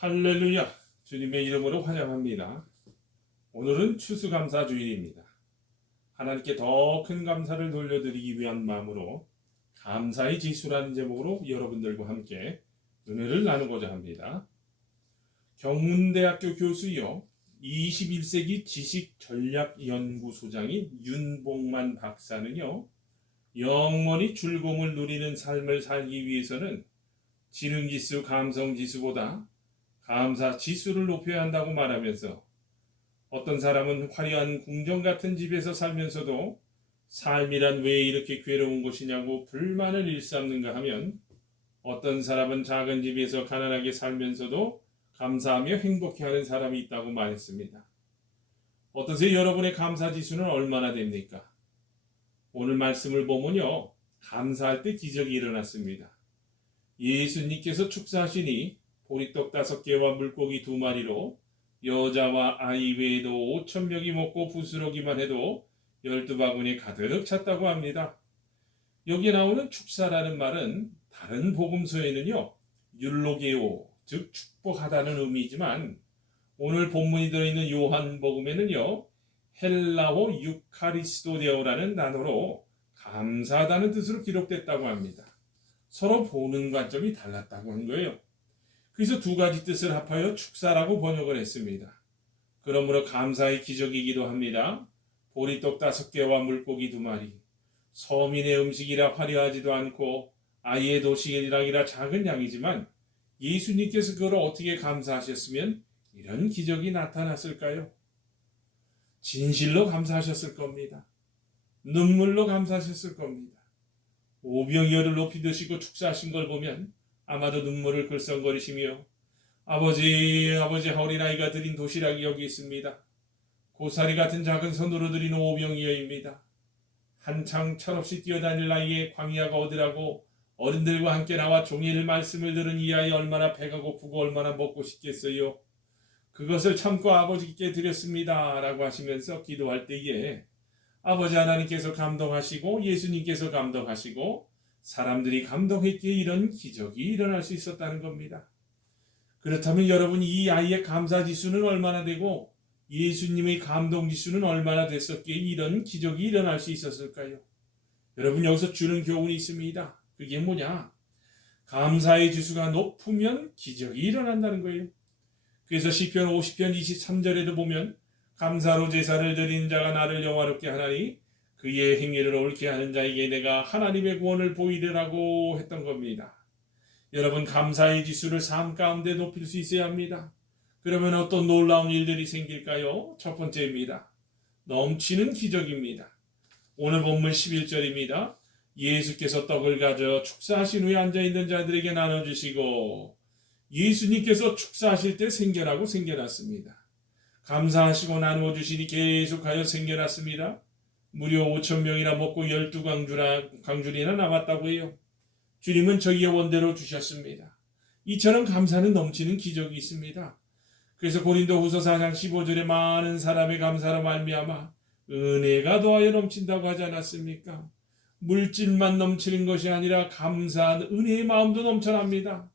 할렐루야! 주님의 이름으로 환영합니다. 오늘은 추수감사 주일입니다. 하나님께 더 큰 감사를 돌려드리기 위한 마음으로 감사의 지수라는 제목으로 여러분들과 함께 은혜를 나누고자 합니다. 경문대학교 교수요 21세기 지식전략연구소장인 윤봉만 박사는요, 영원히 즐거움을 누리는 삶을 살기 위해서는 지능지수, 감성지수보다 감사지수를 높여야 한다고 말하면서, 어떤 사람은 화려한 궁정 같은 집에서 살면서도 삶이란 왜 이렇게 괴로운 것이냐고 불만을 일삼는가 하면, 어떤 사람은 작은 집에서 가난하게 살면서도 감사하며 행복해하는 사람이 있다고 말했습니다. 어떠세요? 여러분의 감사지수는 얼마나 됩니까? 오늘 말씀을 보면요, 감사할 때 기적이 일어났습니다. 예수님께서 축사하시니 보리떡 5개와 물고기 2마리로 여자와 아이 외에도 5,000명이 먹고 부스러기만 해도 12바구니 가득 찼다고 합니다. 여기 나오는 축사라는 말은 다른 복음서에는요, 율로게오, 즉 축복하다는 의미지만, 오늘 본문이 들어있는 요한복음에는요, 헬라어 유카리스토데오라는 단어로 감사하다는 뜻으로 기록됐다고 합니다. 서로 보는 관점이 달랐다고 한 거예요. 그래서 두 가지 뜻을 합하여 축사라고 번역을 했습니다. 그러므로 감사의 기적이기도 합니다. 보리떡 5개와 물고기 2마리. 서민의 음식이라 화려하지도 않고 아이의 도시락이라 작은 양이지만, 예수님께서 그걸 어떻게 감사하셨으면 이런 기적이 나타났을까요? 진실로 감사하셨을 겁니다. 눈물로 감사하셨을 겁니다. 오병이어를 높이 드시고 축사하신 걸 보면 아마도 눈물을 글썽거리시며, 아버지 어린아이가 드린 도시락이 여기 있습니다. 고사리 같은 작은 손으로 드린 오병이어입니다. 한창 철없이 뛰어다닐 나이에 광야가 어디라고 어른들과 함께 나와 종일 말씀을 들은 이 아이 얼마나 배가 고프고 얼마나 먹고 싶겠어요. 그것을 참고 아버지께 드렸습니다 라고 하시면서 기도할 때에 아버지 하나님께서 감동하시고 예수님께서 감동하시고 사람들이 감동했기에 이런 기적이 일어날 수 있었다는 겁니다. 그렇다면 여러분, 이 아이의 감사지수는 얼마나 되고 예수님의 감동지수는 얼마나 됐었기에 이런 기적이 일어날 수 있었을까요? 여러분, 여기서 주는 교훈이 있습니다. 그게 뭐냐? 감사의 지수가 높으면 기적이 일어난다는 거예요. 그래서 시편 50편 23절에도 보면, 감사로 제사를 드리는 자가 나를 영화롭게 하나니 그의 행위를 옳게 하는 자에게 내가 하나님의 구원을 보이리라고 했던 겁니다. 여러분, 감사의 지수를 삶 가운데 높일 수 있어야 합니다. 그러면 어떤 놀라운 일들이 생길까요? 첫 번째입니다. 넘치는 기적입니다. 오늘 본문 11절입니다. 예수께서 떡을 가져 축사하신 후에 앉아있는 자들에게 나눠주시고, 예수님께서 축사하실 때 생겨나고 생겨났습니다. 감사하시고 나누어 주시니 계속하여 생겨났습니다. 무려 5,000명이나 먹고 12광줄이나 남았다고 해요. 주님은 저희의 원대로 주셨습니다. 이처럼 감사는 넘치는 기적이 있습니다. 그래서 고린도후서 4장 15절에 많은 사람의 감사로 말미암아 은혜가 더하여 넘친다고 하지 않았습니까? 물질만 넘치는 것이 아니라 감사한 은혜의 마음도 넘쳐납니다.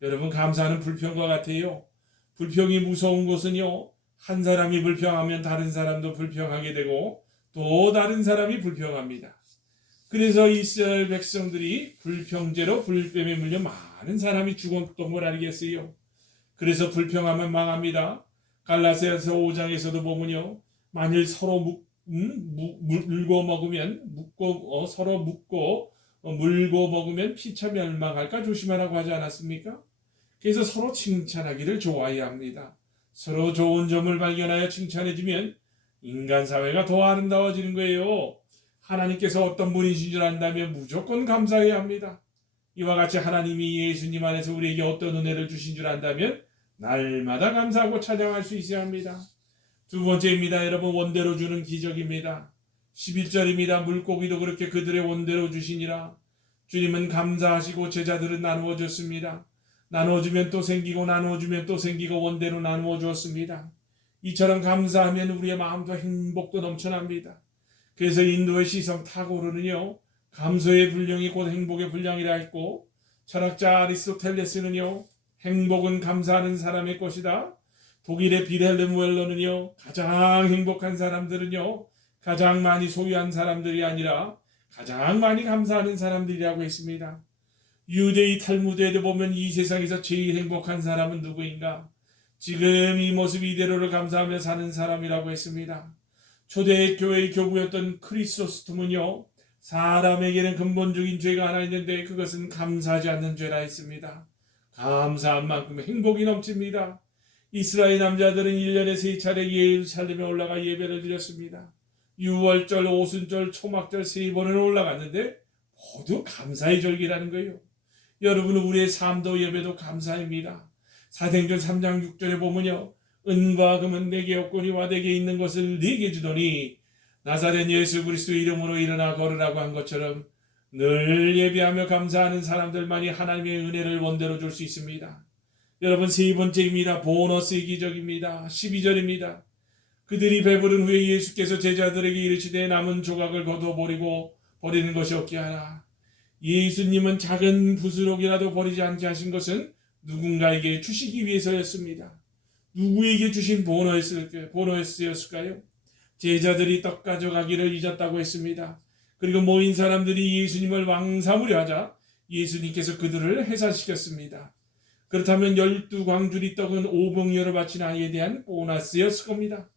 여러분, 감사는 불평과 같아요. 불평이 무서운 것은요, 한 사람이 불평하면 다른 사람도 불평하게 되고 또 다른 사람이 불평합니다. 그래서 이스라엘 백성들이 불평제로 불뱀에 물려 많은 사람이 죽었던 걸 알겠어요. 그래서 불평하면 망합니다. 갈라디아서 5장에서도 보면요, 만일 서로 물고 먹으면 서로 묻고 물고 먹으면 피차 멸망할까 조심하라고 하지 않았습니까? 그래서 서로 칭찬하기를 좋아해야 합니다. 서로 좋은 점을 발견하여 칭찬해주면 인간 사회가 더 아름다워지는 거예요. 하나님께서 어떤 분이신 줄 안다면 무조건 감사해야 합니다. 이와 같이 하나님이 예수님 안에서 우리에게 어떤 은혜를 주신 줄 안다면 날마다 감사하고 찬양할 수 있어야 합니다. 두 번째입니다. 여러분, 원대로 주는 기적입니다. 11절입니다. 물고기도 그렇게 그들의 원대로 주시니라. 주님은 감사하시고 제자들은 나누어 줬습니다. 나누어주면 또 생기고 나누어주면 또 생기고 원대로 나누어 주었습니다. 이처럼 감사하면 우리의 마음도 행복도 넘쳐납니다. 그래서 인도의 시성 타고르는요, 감소의 분량이 곧 행복의 분량이라 했고, 철학자 아리스토텔레스는요, 행복은 감사하는 사람의 것이다. 독일의 빌헬름 웰러는요, 가장 행복한 사람들은요, 가장 많이 소유한 사람들이 아니라 가장 많이 감사하는 사람들이라고 했습니다. 유대의 탈무드에도 보면 이 세상에서 제일 행복한 사람은 누구인가? 지금 이 모습 이대로를 감사하며 사는 사람이라고 했습니다. 초대 교회의 교부였던 크리소스톰은요, 사람에게는 근본적인 죄가 하나 있는데 그것은 감사하지 않는 죄라 했습니다. 감사한 만큼 행복이 넘칩니다. 이스라엘 남자들은 1년에 3차례 예루살렘에 올라가 예배를 드렸습니다. 6월절, 오순절, 초막절 3번을 올라갔는데 모두 감사의 절기라는 거예요. 여러분은 우리의 삶도 예배도 감사입니다. 사도행전 3장 6절에 보면요, 은과 금은 내게 없거니와 내게 있는 것을 네게 주더니 나사렛 예수 그리스도 이름으로 일어나 걸으라고 한 것처럼 늘 예배하며 감사하는 사람들만이 하나님의 은혜를 원대로 줄 수 있습니다. 여러분, 세 번째입니다. 보너스의 기적입니다. 12절입니다. 그들이 배부른 후에 예수께서 제자들에게 이르시되 남은 조각을 거둬버리고 버리는 것이 없게 하라. 예수님은 작은 부스럭이라도 버리지 않게 하신 것은 누군가에게 주시기 위해서였습니다. 누구에게 주신 보너스였을까요? 제자들이 떡 가져가기를 잊었다고 했습니다. 그리고 모인 사람들이 예수님을 왕삼으려 하자 예수님께서 그들을 해산시켰습니다. 그렇다면 12광주리 떡은 5병여로 바친 아이에 대한 보너스였을 겁니다.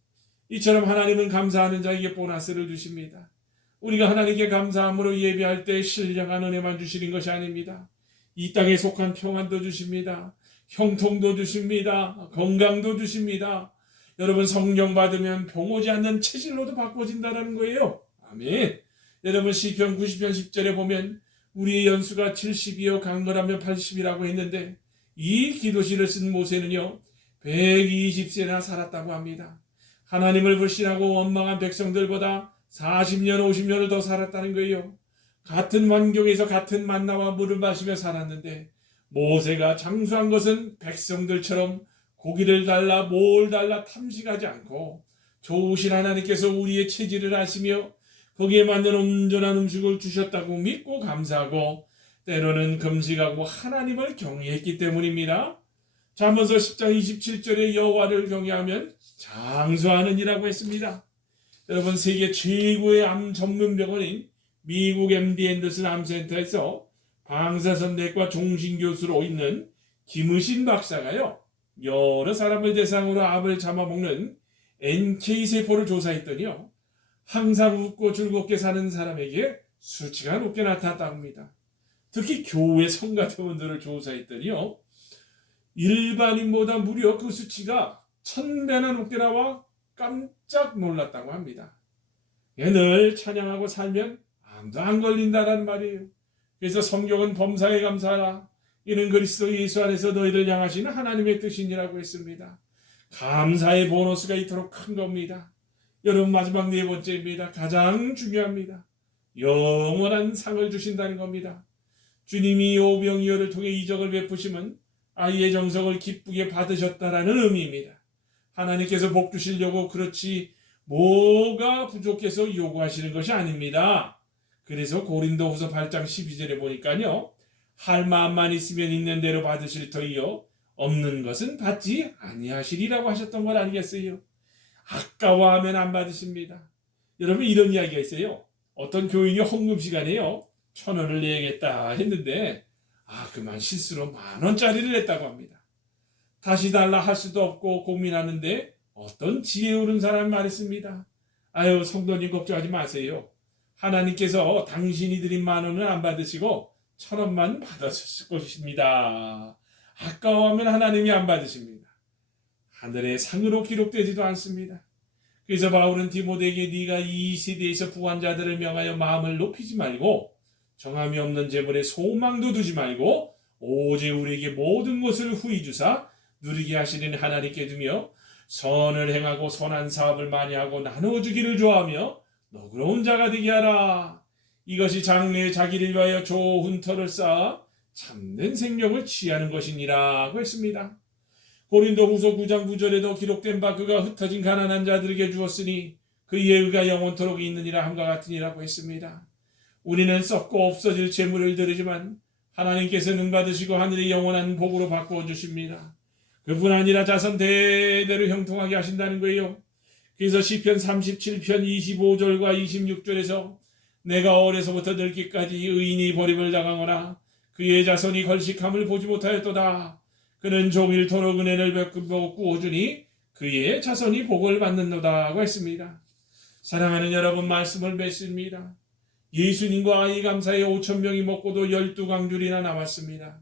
이처럼 하나님은 감사하는 자에게 보너스를 주십니다. 우리가 하나님께 감사함으로 예배할 때 신령한 은혜만 주시는 것이 아닙니다. 이 땅에 속한 평안도 주십니다. 형통도 주십니다. 건강도 주십니다. 여러분, 성령 받으면 병오지 않는 체질로도 바꿔진다는 거예요. 아멘. 여러분, 시편 90편 10절에 보면 우리의 연수가 70이요 강건하면 80이라고 했는데 이 기도시를 쓴 모세는요 120세나 살았다고 합니다. 하나님을 불신하고 원망한 백성들보다 40년 50년을 더 살았다는 거예요. 같은 환경에서 같은 만나와 물을 마시며 살았는데 모세가 장수한 것은 백성들처럼 고기를 달라 뭘 달라 탐식하지 않고 좋으신 하나님께서 우리의 체질을 아시며 거기에 맞는 온전한 음식을 주셨다고 믿고 감사하고 때로는 금식하고 하나님을 경외했기 때문입니다. 잠언서 10장 27절에 여호와를 경외하면 장수하느니라고 했습니다. 여러분, 세계 최고의 암 전문 병원인 미국 MD 앤더슨 암센터에서 방사선내과 종신교수로 있는 김의신 박사가요, 여러 사람을 대상으로 암을 잡아먹는 NK세포를 조사했더니요, 항상 웃고 즐겁게 사는 사람에게 수치가 높게 나타났다고 합니다. 특히 교회 성가대원들을 조사했더니요, 일반인보다 무려 그 수치가 1000배나 높게 나와 깜짝 놀랐다고 합니다. 늘 찬양하고 살면 암도 안 걸린다란 말이에요. 그래서 성경은 범사에 감사하라. 이는 그리스도 예수 안에서 너희를 향하시는 하나님의 뜻이니라고 했습니다. 감사의 보너스가 이토록 큰 겁니다. 여러분, 마지막 네 번째입니다. 가장 중요합니다. 영원한 상을 주신다는 겁니다. 주님이 오병이어를 통해 이적을 베푸심은 아이의 정성을 기쁘게 받으셨다라는 의미입니다. 하나님께서 복 주시려고 그렇지 뭐가 부족해서 요구하시는 것이 아닙니다. 그래서 고린도후서 8장 12절에 보니까요, 할 마음만 있으면 있는 대로 받으실 터이요 없는 것은 받지 아니하시리라고 하셨던 걸 아니겠어요? 아까워하면 안 받으십니다. 여러분, 이런 이야기가 있어요. 어떤 교인이 헌금 시간에요 1000원을 내야겠다 했는데 그만 실수로 10,000원짜리를 냈다고 합니다. 다시 달라 할 수도 없고 고민하는데 어떤 지혜 오른 사람이 말했습니다. 아유, 성도님 걱정하지 마세요. 하나님께서 당신이 드린 10,000원은 안 받으시고 1,000원만 받으실 것입니다. 아까워하면 하나님이 안 받으십니다. 하늘의 상으로 기록되지도 않습니다. 그래서 바울은 디모데에게 네가 이 시대에서 부한 자들을 명하여 마음을 높이지 말고 정함이 없는 재물에 소망도 두지 말고 오직 우리에게 모든 것을 후히 주사 누리게 하시는 하나님께 두며 선을 행하고 선한 사업을 많이 하고 나누어주기를 좋아하며 너그러운 자가 되게 하라. 이것이 장래에 자기를 위하여 좋은 터를 쌓아 참된 생명을 취하는 것이니라고 했습니다. 고린도후서 9장 9절에도 기록된 바 그가 흩어진 가난한 자들에게 주었으니 그의 의가 영원토록 있느니라 함과 같으니라고 했습니다. 우리는 썩고 없어질 재물을 드리지만 하나님께서는 받으시고 하늘의 영원한 복으로 바꾸어 주십니다. 그뿐 아니라 자손 대대로 형통하게 하신다는 거예요. 그래서 시편 37편 25절과 26절에서 내가 어려서부터 늙기까지 의인이 버림을 당하거나 그의 자손이 걸식함을 보지 못하였도다. 그는 종일토록 은혜를 베풀고 구워주니 그의 자손이 복을 받는도다고 했습니다. 사랑하는 여러분, 말씀을 맺습니다. 예수님과 아이 감사에 5,000명이 먹고도 12강줄이나 남았습니다.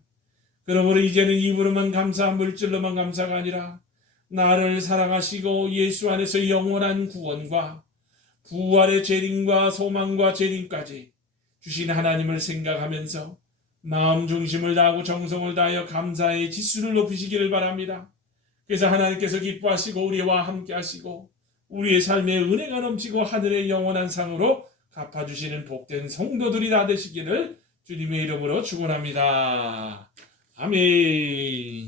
그러므로 이제는 입으로만 감사, 물질로만 감사가 아니라 나를 사랑하시고 예수 안에서 영원한 구원과 부활의 재림과 소망과 재림까지 주신 하나님을 생각하면서 마음 중심을 다하고 정성을 다하여 감사의 지수를 높이시기를 바랍니다. 그래서 하나님께서 기뻐하시고 우리와 함께 하시고 우리의 삶에 은혜가 넘치고 하늘의 영원한 상으로 갚아주시는 복된 성도들이 다 되시기를 주님의 이름으로 축원합니다. 아멘.